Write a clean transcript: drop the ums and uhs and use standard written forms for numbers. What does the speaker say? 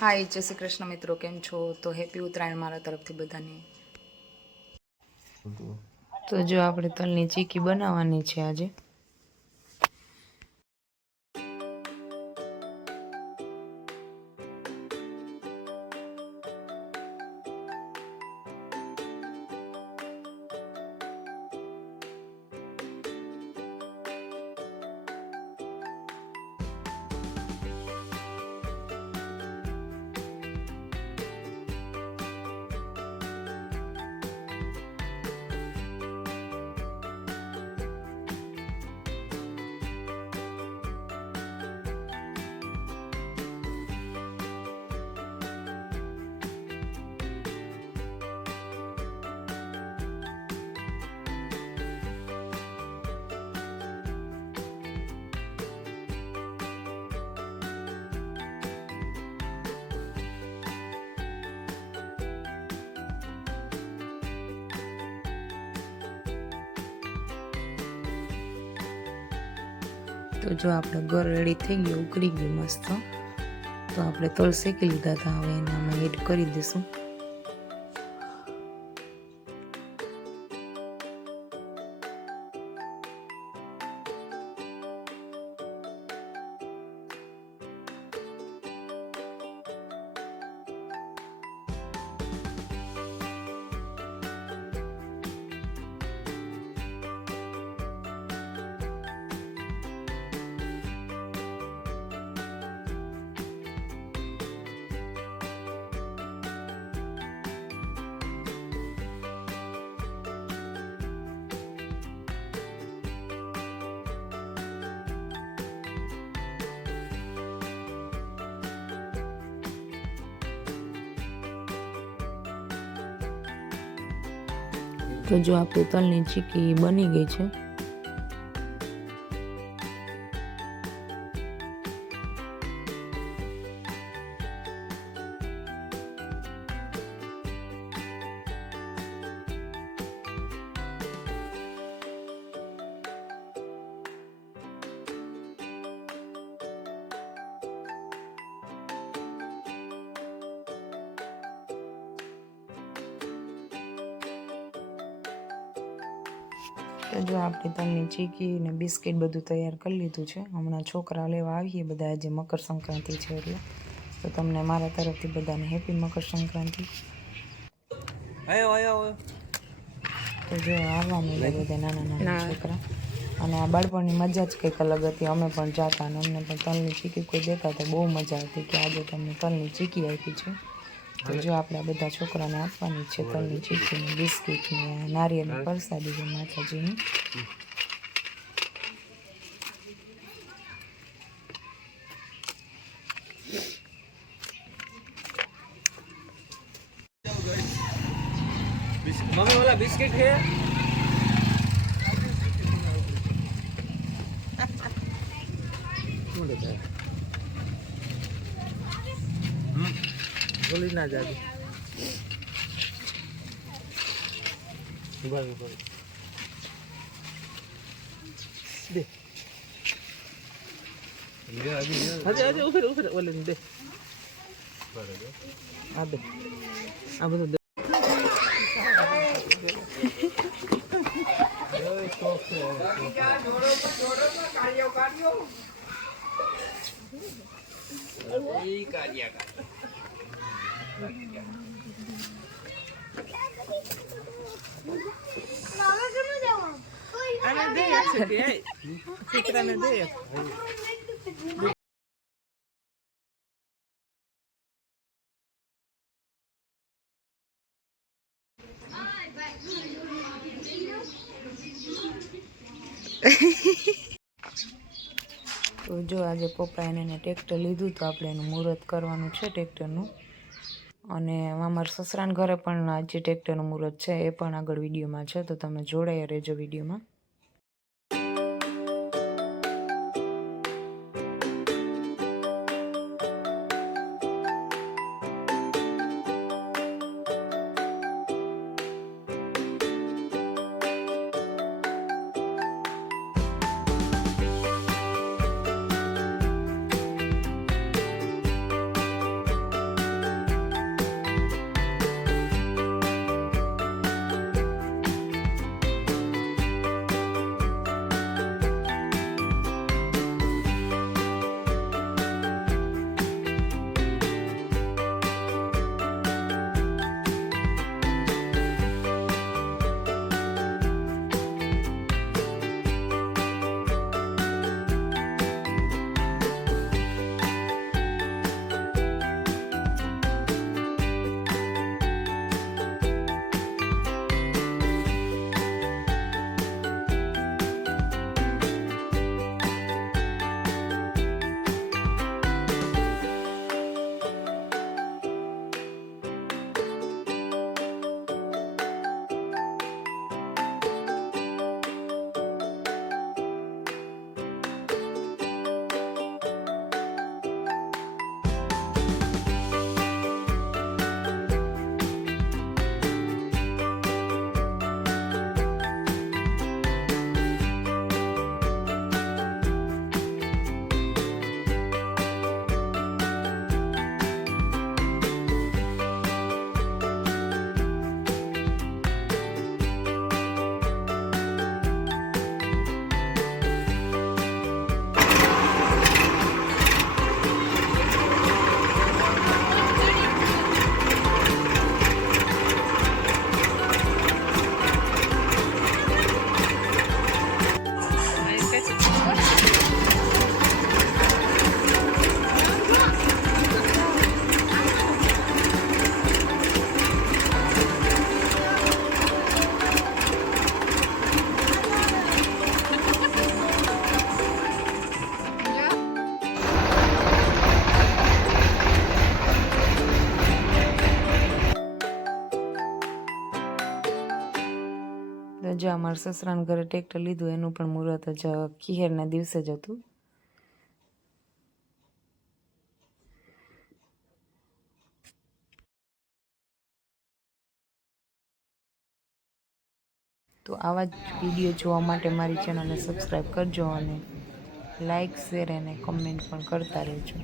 हाय जय श्री कृष्ण मित्रों, केम छो? तो हेपी उत्तरायण मारा तरफथी बधाने। तो जो आपणे तलनी चीकी बनाववानी छे आजे। तो जो આપણે ઘર રેડી થઈ ગયું, ઉકળી ગયું મસ્ત, તો આપણે તલ શેકી લીધા હતા, હવે એને અમે એડ કરી દઈશું। तो जो आपणी तलनी चीकी बनी गई है। तो जो आपणी तलनी चीकी ने बिस्किट बधुं तैयार कर लीधुं छे। हमणां छोकरा लेवा आवीए बधा, आज मकर संक्रांति छे એટલે तो तमने मारा तरफथी बधाने हेपी मकर संक्रांति। तो जो आववा માંડ્યા બધા નાના નાના છોકરા, અને આ બાળપણની મજા જ કંઈક અલગ હતી। અમે પણ જાતા અને અમને પણ તલની ચીકી કોઈ દેતા તો બહુ મજા આવતી કે આજે તમને તલની ચીકી આપી છે। तो जो આપણે આ બધા છોકરાને આપવાની છે તલની ચીકી ને બિસ્કિટ ને નારિયેળની પ્રસાદી છે માતાજીની। मम्मी वाला बिस्किट है। बोली ना जाती दे अरे ऊपर ऊपर बोले दे आ दे अब तो तो जो आज पप्पा ने ट्रेक्टर लीधुं तो आपणे एनुं मुहूर्त करवानुं छे ट्रेक्टरनुं, अने अमारा ससराना घरे पण आज ट्रेक्टरनुं मुहूर्त छे, ए पण आगळ विडियोमां छे, तो तमे जोडाया रहेजो विडियोमां। તો જો અમારા સસરાના ઘરે ટ્રેક્ટર લીધું એનું પણ મુહૂર્ત જ ખીહેરના દિવસે જ હતું. તો આવા જ વિડીયો જોવા માટે મારી ચેનલને સબસ્ક્રાઈબ કરજો અને લાઈક શેર અને કમેન્ટ પણ કરતા રહેજો.